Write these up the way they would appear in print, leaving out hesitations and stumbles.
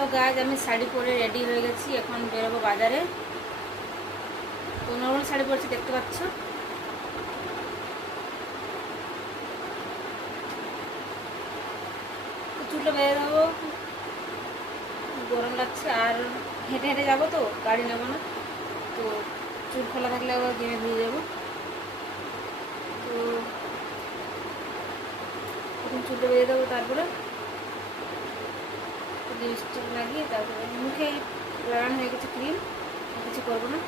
তো গাইজ আমি শাড়ি পরে রেডি হয়ে গেছি, এখন বেরোবো বাজারে। তো নর্মাল শাড়ি পরেছি, দেখতে পাচ্ছ। তো চুলটা বেঁধে দেবো, গরম লাগছে। আর হেঁটে হেঁটে যাবো, তো গাড়ি নেবো না। তো চুল খোলা থাকলে আবার গেমে ভিজে যাবো। তো এখন চুলটা বেঁধে দেবো, তারপরে লিপস্টিক লাগিয়ে তারপরে মুখে লাগানো হয়ে গেছে ক্রিম, কিছু করবো না।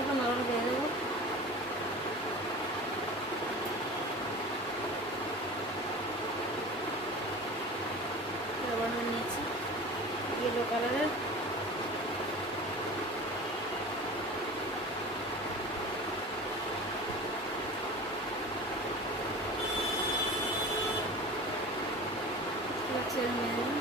এখন নরম দিয়ে দেবো। রবার নিয়েছি ইয়েলো কালারের। ছেড়ে নিয়ে দেবো।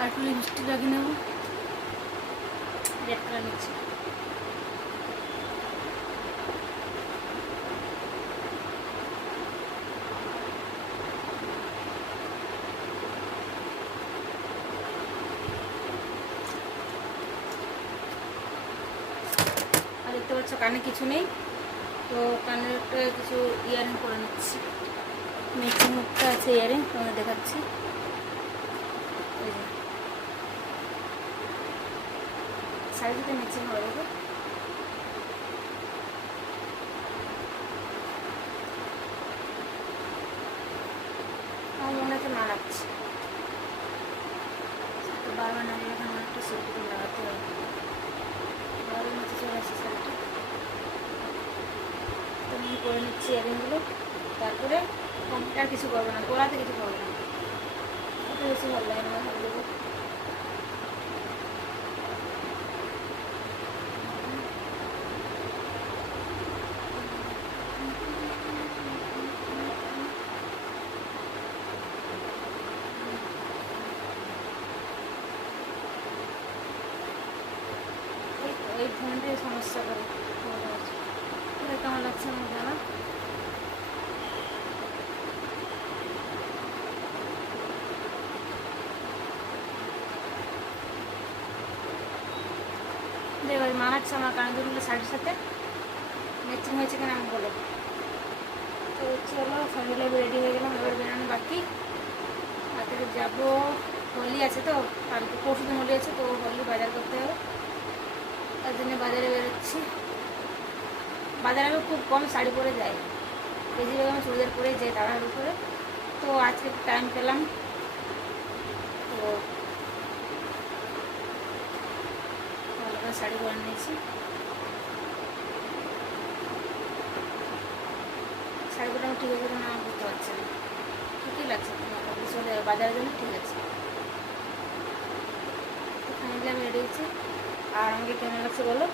আর একটু লিপস্টিক লাগিয়ে নেবো, রেড কালার নিচ্ছি। আর দেখতে পাচ্ছ কানে কিছু নেই, তো কানের একটা কিছু ইয়ারিং করে নিচ্ছি। ম্যাচিং মুখটা আছে ইয়ারিং, তোমাদের দেখাচ্ছি। শাড়ির সাথে ম্যাচিং হবে, দেখো। আমার মনে হচ্ছে না লাগছে, তো বারবার না গেলে আমার একটা সেলফি লাগাতে হবে। বারবার নিচে চলে আসছে শাড়িটা, তো আমি করে নিচ্ছি ইয়ারিংগুলো। তারপরে আর কিছু করবো না, গোড়াতে কিছু করবো না, ওটা বেশি ভালো লাগে না। ভালো দেবো এই ফোনটাই সমস্যা করে। কেমন লাগছে আমার জানা। এবার মানাচ্ছে আমার কানগুলো শাড়ির সাথে, ম্যাচিং হয়েছে কিনা আমি বলো। তো চলো ফ্যামিলি রেডি হয়ে গেলাম, এবার বেরোনো বাকি। তারপরে যাবো, হোলি আছে তো, কালকে পরশু দিন হোলি আছে, তো হোলি বাজার করতে হবে, তার জন্য বাজারে বেরোচ্ছি। বাজারে আমি খুব কম শাড়ি পরে যাই, বেশিরভাগ আমি চুড়িদার পরেই যাই তাড়াহুড়ো করে। তো আজকে টাইম পেলাম, তো ভালো করে শাড়ি পরে নিয়েছি। শাড়ি পরে আমি ঠিক আছে না বুঝতে পারছি না, ঠিকই লাগছে চলে বাজারের জন্য, ঠিক আছে। তো ফাইনালি আমি রেডি হয়েছি। আর আমাকে কেমন লাগছে বলো,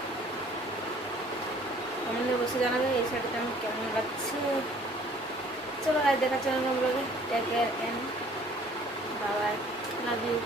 কমেন্টে বসে জানাবে এই শাড়িটা আমার কেমন লাগছে। চলো আজ দেখার জন্য ব্লগে, take care and bye bye, love you.